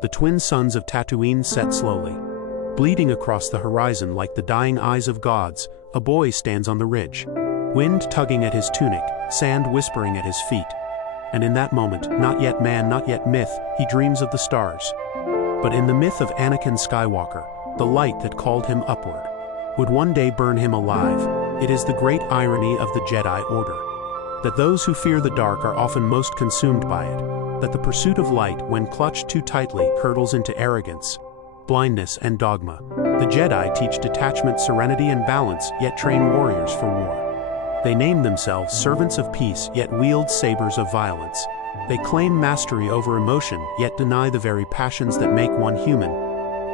The twin suns of Tatooine set slowly. Bleeding across the horizon like the dying eyes of gods, a boy stands on the ridge. Wind tugging at his tunic, sand whispering at his feet. And in that moment, not yet man, not yet myth, he dreams of the stars. But in the myth of Anakin Skywalker, the light that called him upward would one day burn him alive. It is the great irony of the Jedi Order, that those who fear the dark are often most consumed by it, that the pursuit of light, when clutched too tightly, curdles into arrogance, blindness, and dogma. The Jedi teach detachment, serenity, and balance, yet train warriors for war. They name themselves servants of peace, yet wield sabers of violence. They claim mastery over emotion, yet deny the very passions that make one human.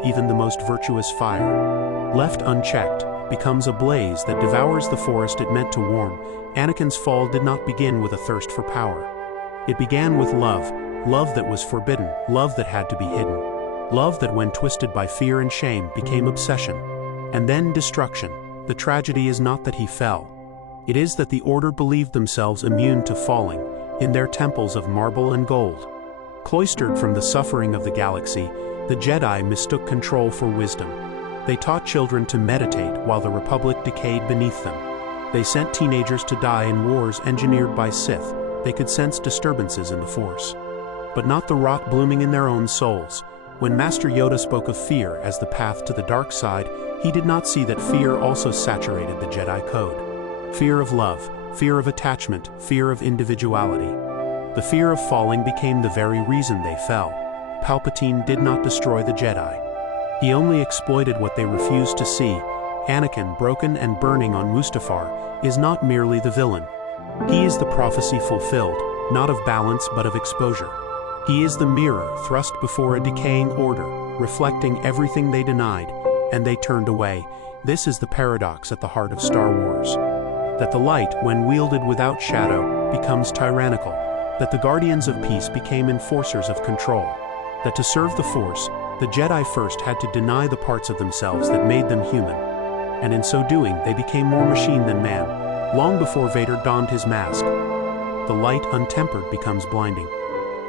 Even the most virtuous fire, left unchecked, becomes a blaze that devours the forest it meant to warm. Anakin's fall did not begin with a thirst for power. It began with love, love that was forbidden, love that had to be hidden, love that when twisted by fear and shame became obsession. And then destruction. The tragedy is not that he fell. It is that the Order believed themselves immune to falling, in their temples of marble and gold. Cloistered from the suffering of the galaxy, the Jedi mistook control for wisdom. They taught children to meditate while the Republic decayed beneath them. They sent teenagers to die in wars engineered by Sith. They could sense disturbances in the Force, but not the rot blooming in their own souls. When Master Yoda spoke of fear as the path to the dark side, he did not see that fear also saturated the Jedi code. Fear of love, fear of attachment, fear of individuality. The fear of falling became the very reason they fell. Palpatine did not destroy the Jedi. He only exploited what they refused to see. Anakin, broken and burning on Mustafar, is not merely the villain. He is the prophecy fulfilled, not of balance but of exposure. He is the mirror thrust before a decaying order, reflecting everything they denied, and they turned away. This is the paradox at the heart of Star Wars. That the light, when wielded without shadow, becomes tyrannical. That the guardians of peace became enforcers of control. That to serve the Force, the Jedi first had to deny the parts of themselves that made them human. And in so doing, they became more machine than man, long before Vader donned his mask. The light untempered becomes blinding.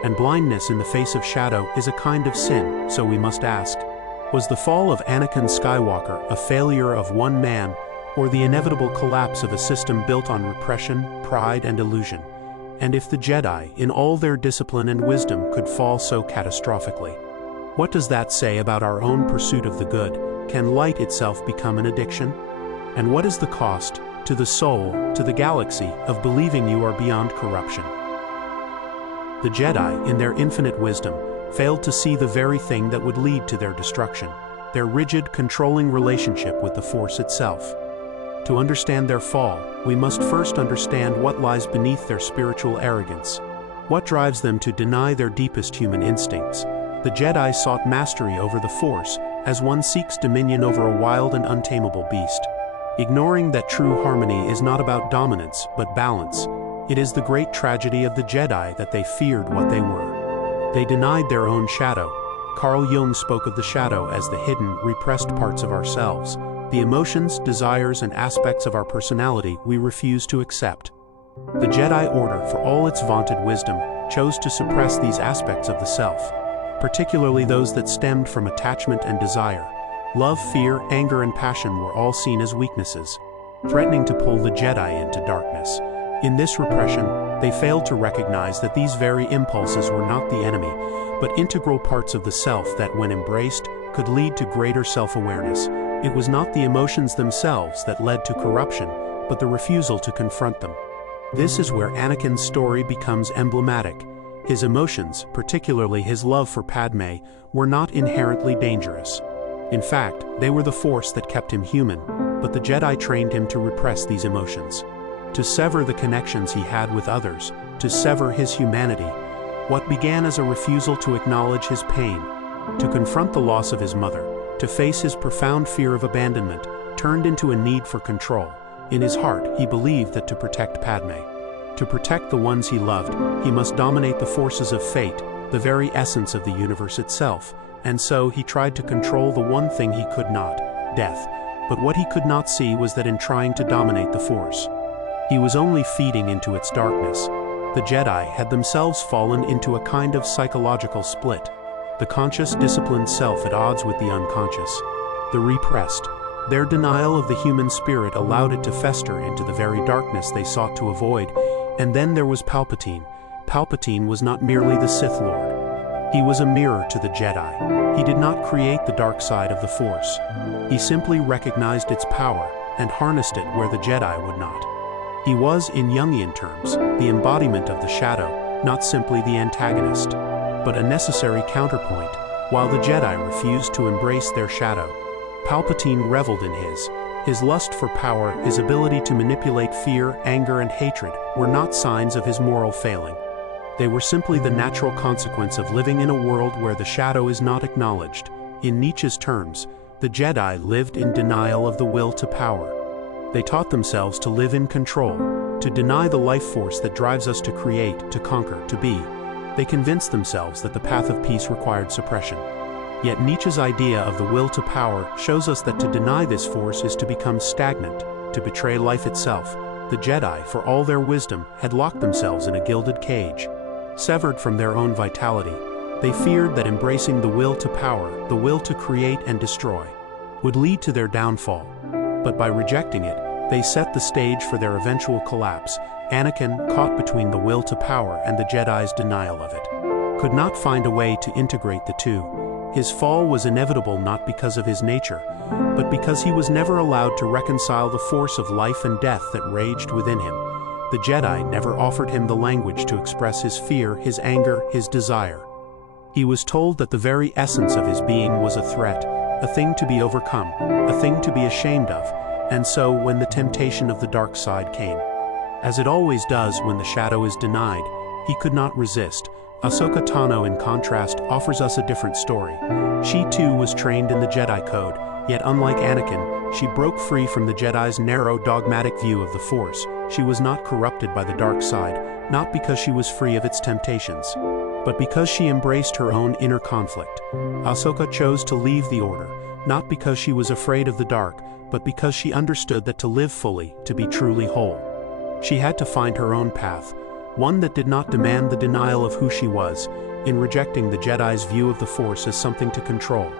And blindness in the face of shadow is a kind of sin, so we must ask, was the fall of Anakin Skywalker a failure of one man, or the inevitable collapse of a system built on repression, pride, and illusion? And if the Jedi, in all their discipline and wisdom, could fall so catastrophically, what does that say about our own pursuit of the good? Can light itself become an addiction? And what is the cost, to the soul, to the galaxy, of believing you are beyond corruption? The Jedi, in their infinite wisdom, failed to see the very thing that would lead to their destruction, their rigid, controlling relationship with the Force itself. To understand their fall, we must first understand what lies beneath their spiritual arrogance. What drives them to deny their deepest human instincts? The Jedi sought mastery over the Force, as one seeks dominion over a wild and untamable beast. Ignoring that true harmony is not about dominance, but balance. It is the great tragedy of the Jedi that they feared what they were. They denied their own shadow. Carl Jung spoke of the shadow as the hidden, repressed parts of ourselves, the emotions, desires, and aspects of our personality we refuse to accept. The Jedi Order, for all its vaunted wisdom, chose to suppress these aspects of the self, particularly those that stemmed from attachment and desire. Love, fear, anger, and passion were all seen as weaknesses, threatening to pull the Jedi into darkness. In this repression, they failed to recognize that these very impulses were not the enemy, but integral parts of the self that, when embraced, could lead to greater self-awareness. It was not the emotions themselves that led to corruption, but the refusal to confront them. This is where Anakin's story becomes emblematic. His emotions, particularly his love for Padme, were not inherently dangerous. In fact, they were the Force that kept him human, but the Jedi trained him to repress these emotions, to sever the connections he had with others, to sever his humanity. What began as a refusal to acknowledge his pain, to confront the loss of his mother, to face his profound fear of abandonment, turned into a need for control. In his heart, he believed that to protect Padme, to protect the ones he loved, he must dominate the forces of fate, the very essence of the universe itself. And so he tried to control the one thing he could not, death. But what he could not see was that in trying to dominate the Force, he was only feeding into its darkness. The Jedi had themselves fallen into a kind of psychological split, the conscious, disciplined self at odds with the unconscious, the repressed. Their denial of the human spirit allowed it to fester into the very darkness they sought to avoid. And then there was Palpatine. Palpatine was not merely the Sith Lord. He was a mirror to the Jedi. He did not create the dark side of the Force. He simply recognized its power and harnessed it where the Jedi would not. He was, in Jungian terms, the embodiment of the shadow, not simply the antagonist, but a necessary counterpoint. While the Jedi refused to embrace their shadow, Palpatine reveled in his lust for power, his ability to manipulate fear, anger, and hatred were not signs of his moral failing. They were simply the natural consequence of living in a world where the shadow is not acknowledged. In Nietzsche's terms, the Jedi lived in denial of the will to power. They taught themselves to live in control, to deny the life force that drives us to create, to conquer, to be. They convinced themselves that the path of peace required suppression. Yet Nietzsche's idea of the will to power shows us that to deny this force is to become stagnant, to betray life itself. The Jedi, for all their wisdom, had locked themselves in a gilded cage. Severed from their own vitality, they feared that embracing the will to power, the will to create and destroy, would lead to their downfall. But by rejecting it, they set the stage for their eventual collapse. Anakin, caught between the will to power and the Jedi's denial of it, could not find a way to integrate the two. His fall was inevitable not because of his nature, but because he was never allowed to reconcile the force of life and death that raged within him. The Jedi never offered him the language to express his fear, his anger, his desire. He was told that the very essence of his being was a threat, a thing to be overcome, a thing to be ashamed of. And so, when the temptation of the dark side came, as it always does when the shadow is denied, he could not resist. Ahsoka Tano, in contrast, offers us a different story. She too was trained in the Jedi Code, yet unlike Anakin, she broke free from the Jedi's narrow, dogmatic view of the Force. She was not corrupted by the dark side, not because she was free of its temptations, but because she embraced her own inner conflict. Ahsoka chose to leave the Order, not because she was afraid of the dark, but because she understood that to live fully, to be truly whole, she had to find her own path, one that did not demand the denial of who she was. In rejecting the Jedi's view of the Force as something to control,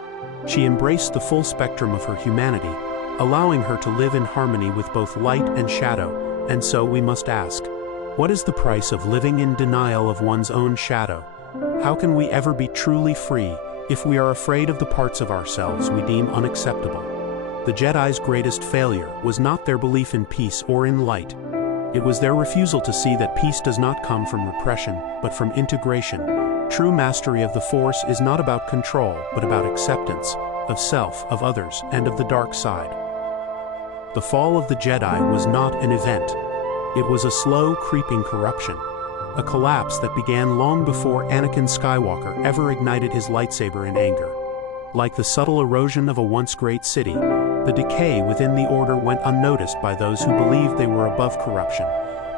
she embraced the full spectrum of her humanity, allowing her to live in harmony with both light and shadow. And so we must ask, what is the price of living in denial of one's own shadow? How can we ever be truly free if we are afraid of the parts of ourselves we deem unacceptable? The Jedi's greatest failure was not their belief in peace or in light. It was their refusal to see that peace does not come from repression, but from integration. True mastery of the Force is not about control, but about acceptance of self, of others, and of the dark side. The fall of the Jedi was not an event. It was a slow, creeping corruption, a collapse that began long before Anakin Skywalker ever ignited his lightsaber in anger. Like the subtle erosion of a once great city, the decay within the Order went unnoticed by those who believed they were above corruption.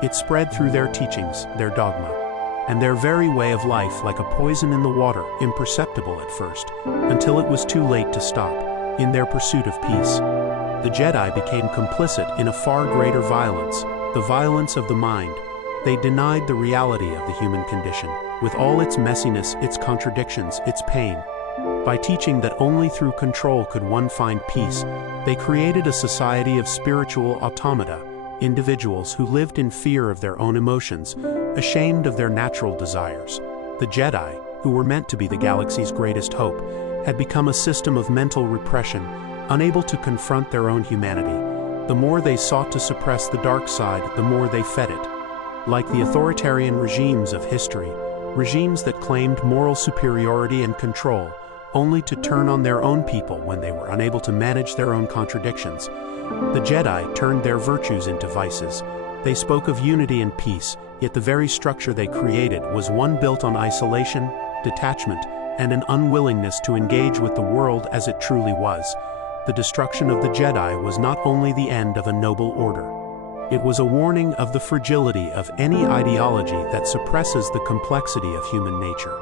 It spread through their teachings, their dogma, and their very way of life like a poison in the water, imperceptible at first, until it was too late to stop. In their pursuit of peace, the Jedi became complicit in a far greater violence, the violence of the mind. They denied the reality of the human condition, with all its messiness, its contradictions, its pain. By teaching that only through control could one find peace, they created a society of spiritual automata, individuals who lived in fear of their own emotions, ashamed of their natural desires. The Jedi, who were meant to be the galaxy's greatest hope, had become a system of mental repression, unable to confront their own humanity. The more they sought to suppress the dark side, the more they fed it. Like the authoritarian regimes of history, regimes that claimed moral superiority and control, only to turn on their own people when they were unable to manage their own contradictions. The Jedi turned their virtues into vices. They spoke of unity and peace, yet the very structure they created was one built on isolation, detachment, and an unwillingness to engage with the world as it truly was. The destruction of the Jedi was not only the end of a noble order. It was a warning of the fragility of any ideology that suppresses the complexity of human nature.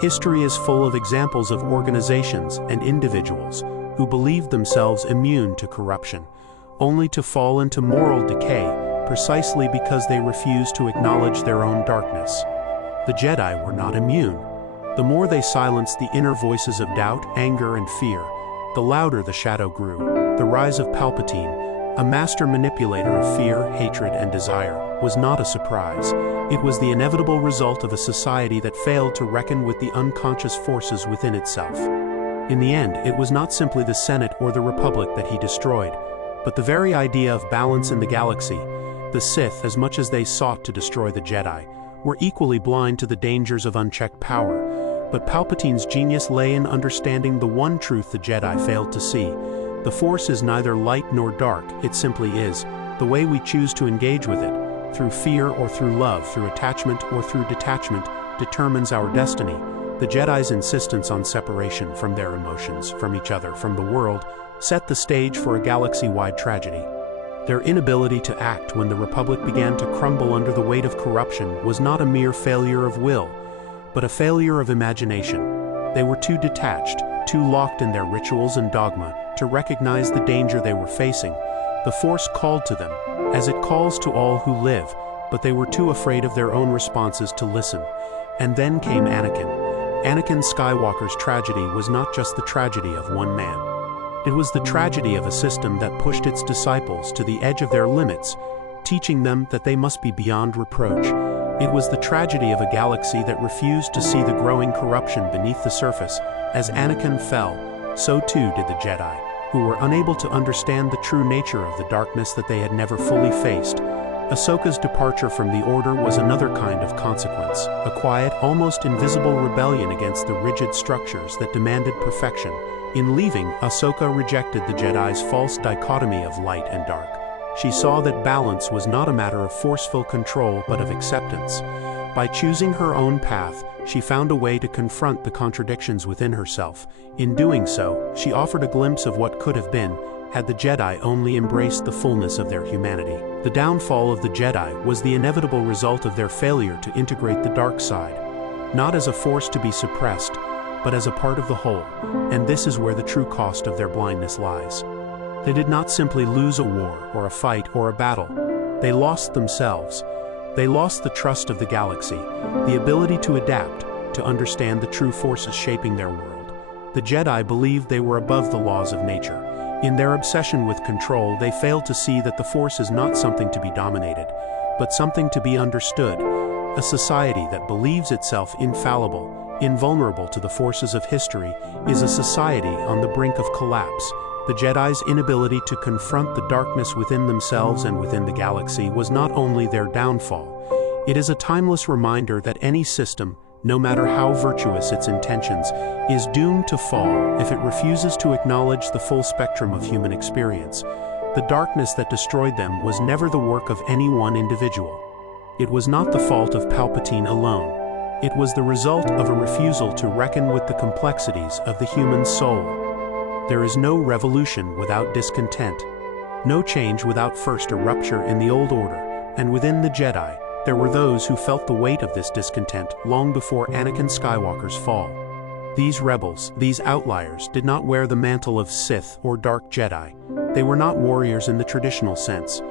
History is full of examples of organizations and individuals who believed themselves immune to corruption, only to fall into moral decay precisely because they refused to acknowledge their own darkness. The Jedi were not immune. The more they silenced the inner voices of doubt, anger, and fear, the louder the shadow grew. The rise of Palpatine, a master manipulator of fear, hatred, and desire, was not a surprise. It was the inevitable result of a society that failed to reckon with the unconscious forces within itself. In the end, it was not simply the Senate or the Republic that he destroyed, but the very idea of balance in the galaxy. The Sith, as much as they sought to destroy the Jedi, were equally blind to the dangers of unchecked power. But Palpatine's genius lay in understanding the one truth the Jedi failed to see. The Force is neither light nor dark, it simply is. The way we choose to engage with it, through fear or through love, through attachment or through detachment, determines our destiny. The Jedi's insistence on separation from their emotions, from each other, from the world, set the stage for a galaxy-wide tragedy. Their inability to act when the Republic began to crumble under the weight of corruption was not a mere failure of will, but a failure of imagination. They were too detached, too locked in their rituals and dogma, to recognize the danger they were facing. The Force called to them, as it calls to all who live, but they were too afraid of their own responses to listen. And then came Anakin. Anakin Skywalker's tragedy was not just the tragedy of one man. It was the tragedy of a system that pushed its disciples to the edge of their limits, teaching them that they must be beyond reproach. It was the tragedy of a galaxy that refused to see the growing corruption beneath the surface. As Anakin fell, so too did the Jedi, who were unable to understand the true nature of the darkness that they had never fully faced. Ahsoka's departure from the Order was another kind of consequence, a quiet, almost invisible rebellion against the rigid structures that demanded perfection. In leaving, Ahsoka rejected the Jedi's false dichotomy of light and dark. She saw that balance was not a matter of forceful control but of acceptance. By choosing her own path, she found a way to confront the contradictions within herself. In doing so, she offered a glimpse of what could have been, had the Jedi only embraced the fullness of their humanity. The downfall of the Jedi was the inevitable result of their failure to integrate the dark side, not as a force to be suppressed, but as a part of the whole, and this is where the true cost of their blindness lies. They did not simply lose a war, or a fight, or a battle. They lost themselves. They lost the trust of the galaxy, the ability to adapt, to understand the true forces shaping their world. The Jedi believed they were above the laws of nature. In their obsession with control, they failed to see that the Force is not something to be dominated, but something to be understood. A society that believes itself infallible, invulnerable to the forces of history, is a society on the brink of collapse. The Jedi's inability to confront the darkness within themselves and within the galaxy was not only their downfall. It is a timeless reminder that any system, no matter how virtuous its intentions, is doomed to fall if it refuses to acknowledge the full spectrum of human experience. The darkness that destroyed them was never the work of any one individual. It was not the fault of Palpatine alone. It was the result of a refusal to reckon with the complexities of the human soul. There is no revolution without discontent, no change without first a rupture in the old order, and within the Jedi, there were those who felt the weight of this discontent long before Anakin Skywalker's fall. These rebels, these outliers, did not wear the mantle of Sith or Dark Jedi. They were not warriors in the traditional sense.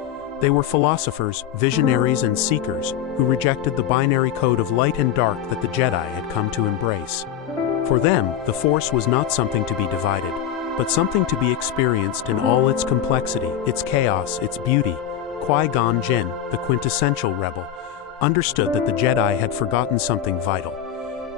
They were philosophers, visionaries, and seekers who rejected the binary code of light and dark that the Jedi had come to embrace. For them, the Force was not something to be divided, but something to be experienced in all its complexity, its chaos, its beauty. Qui-Gon Jinn, the quintessential rebel, understood that the Jedi had forgotten something vital.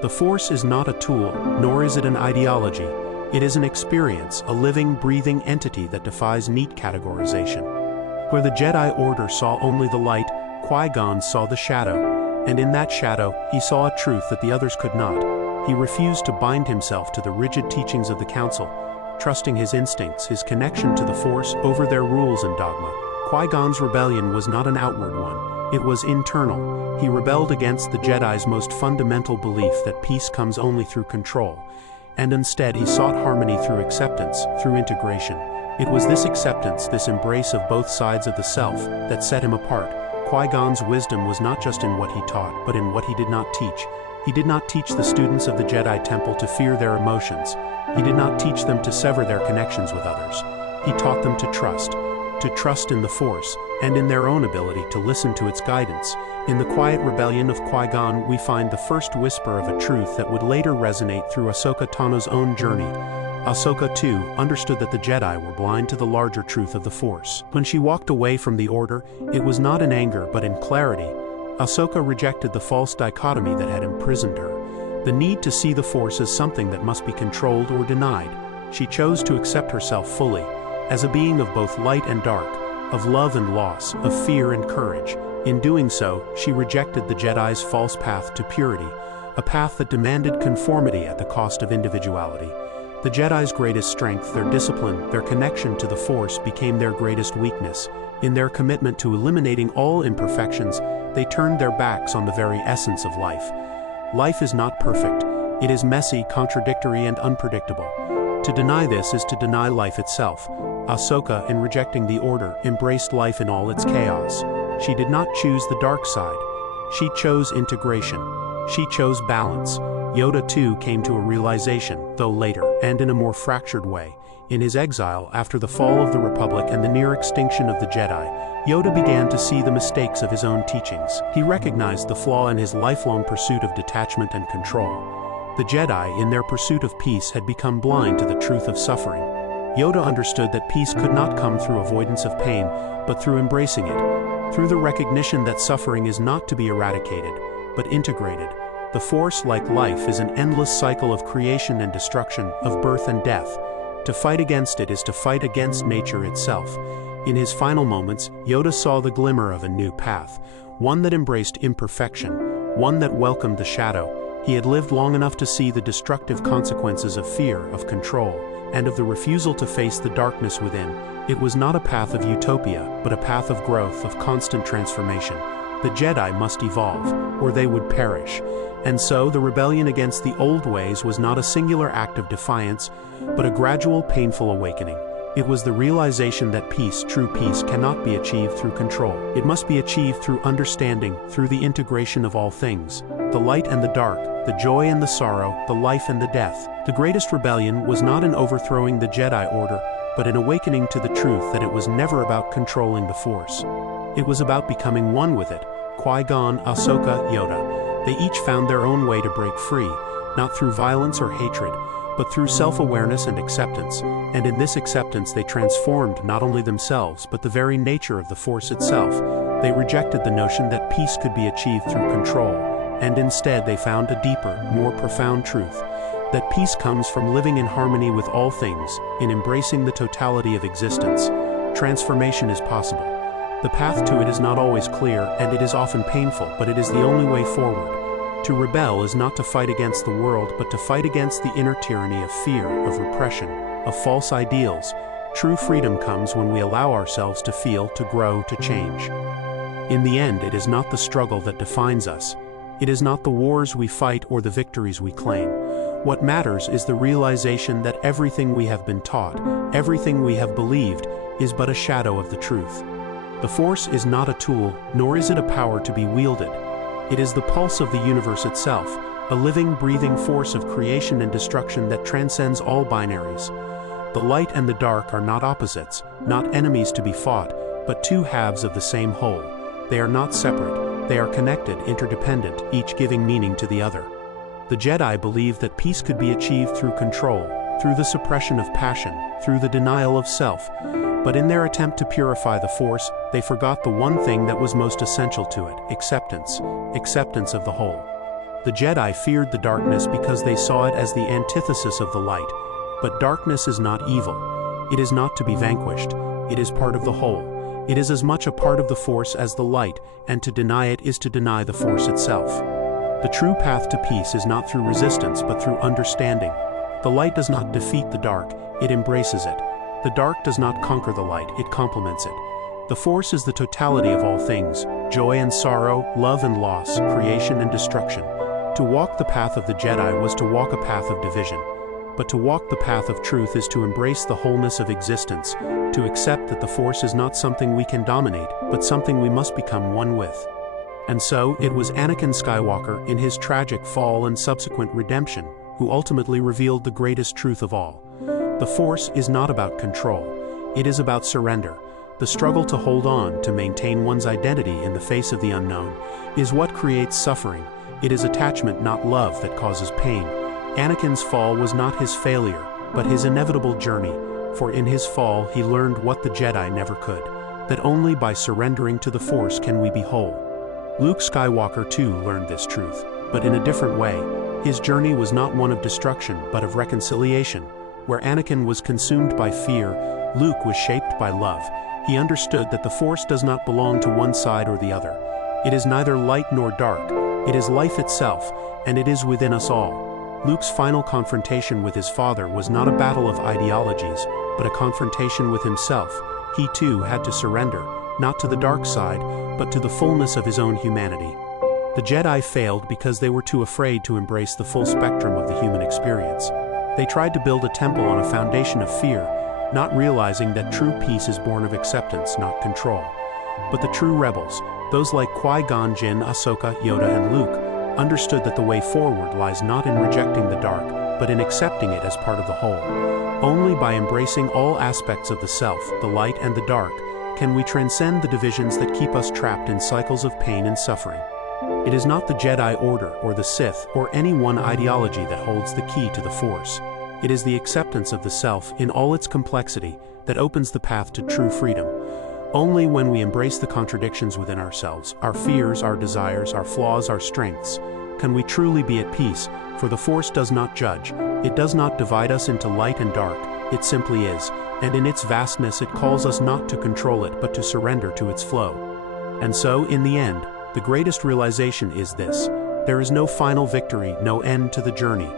The Force is not a tool, nor is it an ideology. It is an experience, a living, breathing entity that defies neat categorization. Where the Jedi Order saw only the light, Qui-Gon saw the shadow, and in that shadow, he saw a truth that the others could not. He refused to bind himself to the rigid teachings of the Council, trusting his instincts, his connection to the Force over their rules and dogma. Qui-Gon's rebellion was not an outward one, it was internal. He rebelled against the Jedi's most fundamental belief that peace comes only through control, and instead he sought harmony through acceptance, through integration. It was this acceptance, this embrace of both sides of the self, that set him apart. Qui-Gon's wisdom was not just in what he taught, but in what he did not teach. He did not teach the students of the Jedi Temple to fear their emotions. He did not teach them to sever their connections with others. He taught them to trust. to trust in the Force, and in their own ability to listen to its guidance. In the quiet rebellion of Qui-Gon we find the first whisper of a truth that would later resonate through Ahsoka Tano's own journey. Ahsoka, too, understood that the Jedi were blind to the larger truth of the Force. When she walked away from the Order, it was not in anger but in clarity. Ahsoka rejected the false dichotomy that had imprisoned her, the need to see the Force as something that must be controlled or denied. She chose to accept herself fully, as a being of both light and dark, of love and loss, of fear and courage. In doing so, she rejected the Jedi's false path to purity, a path that demanded conformity at the cost of individuality. The Jedi's greatest strength, their discipline, their connection to the Force, became their greatest weakness. In their commitment to eliminating all imperfections, they turned their backs on the very essence of life. Life is not perfect. It is messy, contradictory, and unpredictable. To deny this is to deny life itself. Ahsoka, in rejecting the Order, embraced life in all its chaos. She did not choose the dark side. She chose integration. She chose balance. Yoda too came to a realization, though later, and in a more fractured way. In his exile after the fall of the Republic and the near extinction of the Jedi, Yoda began to see the mistakes of his own teachings. He recognized the flaw in his lifelong pursuit of detachment and control. The Jedi, in their pursuit of peace, had become blind to the truth of suffering. Yoda understood that peace could not come through avoidance of pain, but through embracing it, through the recognition that suffering is not to be eradicated, but integrated. The Force, like life, is an endless cycle of creation and destruction, of birth and death. To fight against it is to fight against nature itself. In his final moments, Yoda saw the glimmer of a new path, one that embraced imperfection, one that welcomed the shadow. He had lived long enough to see the destructive consequences of fear, of control, and of the refusal to face the darkness within. It was not a path of utopia, but a path of growth, of constant transformation. The Jedi must evolve, or they would perish. And so the rebellion against the old ways was not a singular act of defiance, but a gradual, painful awakening. It was the realization that peace, true peace, cannot be achieved through control. It must be achieved through understanding, through the integration of all things. The light and the dark, the joy and the sorrow, the life and the death. The greatest rebellion was not in overthrowing the Jedi Order, but in awakening to the truth that it was never about controlling the Force. It was about becoming one with it. Qui-Gon, Ahsoka, Yoda. They each found their own way to break free, not through violence or hatred, but through self-awareness and acceptance. And in this acceptance they transformed not only themselves, but the very nature of the Force itself. They rejected the notion that peace could be achieved through control, and instead they found a deeper, more profound truth, that peace comes from living in harmony with all things, in embracing the totality of existence. Transformation is possible. The path to it is not always clear, and it is often painful, but it is the only way forward. To rebel is not to fight against the world, but to fight against the inner tyranny of fear, of repression, of false ideals. True freedom comes when we allow ourselves to feel, to grow, to change. In the end, it is not the struggle that defines us. It is not the wars we fight or the victories we claim. What matters is the realization that everything we have been taught, everything we have believed, is but a shadow of the truth. The Force is not a tool, nor is it a power to be wielded. It is the pulse of the universe itself, a living, breathing force of creation and destruction that transcends all binaries. The light and the dark are not opposites, not enemies to be fought, but two halves of the same whole. They are not separate, they are connected, interdependent, each giving meaning to the other. The Jedi believed that peace could be achieved through control, through the suppression of passion, through the denial of self. But in their attempt to purify the Force, they forgot the one thing that was most essential to it: acceptance. Acceptance of the whole. The Jedi feared the darkness because they saw it as the antithesis of the light. But darkness is not evil. It is not to be vanquished. It is part of the whole. It is as much a part of the Force as the light, and to deny it is to deny the Force itself. The true path to peace is not through resistance, but through understanding. The light does not defeat the dark, it embraces it. The dark does not conquer the light, it complements it. The Force is the totality of all things, joy and sorrow, love and loss, creation and destruction. To walk the path of the Jedi was to walk a path of division. But to walk the path of truth is to embrace the wholeness of existence, to accept that the Force is not something we can dominate, but something we must become one with. And so, it was Anakin Skywalker, in his tragic fall and subsequent redemption, who ultimately revealed the greatest truth of all. The Force is not about control. It is about surrender. The struggle to hold on, to maintain one's identity in the face of the unknown, is what creates suffering. It is attachment, not love, that causes pain. Anakin's fall was not his failure, but his inevitable journey, for in his fall he learned what the Jedi never could, that only by surrendering to the Force can we be whole. Luke Skywalker too learned this truth, but in a different way. His journey was not one of destruction, but of reconciliation. Where Anakin was consumed by fear, Luke was shaped by love. He understood that the Force does not belong to one side or the other. It is neither light nor dark. It is life itself, and it is within us all. Luke's final confrontation with his father was not a battle of ideologies, but a confrontation with himself. He too had to surrender, not to the dark side, but to the fullness of his own humanity. The Jedi failed because they were too afraid to embrace the full spectrum of the human experience. They tried to build a temple on a foundation of fear, not realizing that true peace is born of acceptance, not control. But the true rebels, those like Qui-Gon Jinn, Ahsoka, Yoda, and Luke, understood that the way forward lies not in rejecting the dark, but in accepting it as part of the whole. Only by embracing all aspects of the self, the light and the dark, can we transcend the divisions that keep us trapped in cycles of pain and suffering. It is not the Jedi Order or the Sith or any one ideology that holds the key to the Force. It is the acceptance of the self in all its complexity that opens the path to true freedom. Only when we embrace the contradictions within ourselves, our fears, our desires, our flaws, our strengths, can we truly be at peace, for the Force does not judge. It does not divide us into light and dark, it simply is, and in its vastness it calls us not to control it but to surrender to its flow. And so, in the end, the greatest realization is this: there is no final victory, no end to the journey.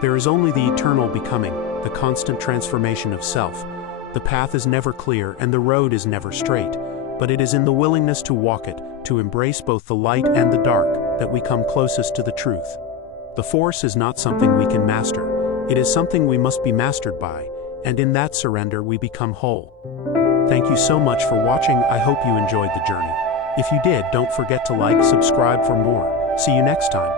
There is only the eternal becoming, the constant transformation of self. The path is never clear and the road is never straight, but it is in the willingness to walk it, to embrace both the light and the dark, that we come closest to the truth. The Force is not something we can master. It is something we must be mastered by, and in that surrender we become whole. Thank you so much for watching. I hope you enjoyed the journey. If you did, don't forget to like, subscribe for more. See you next time.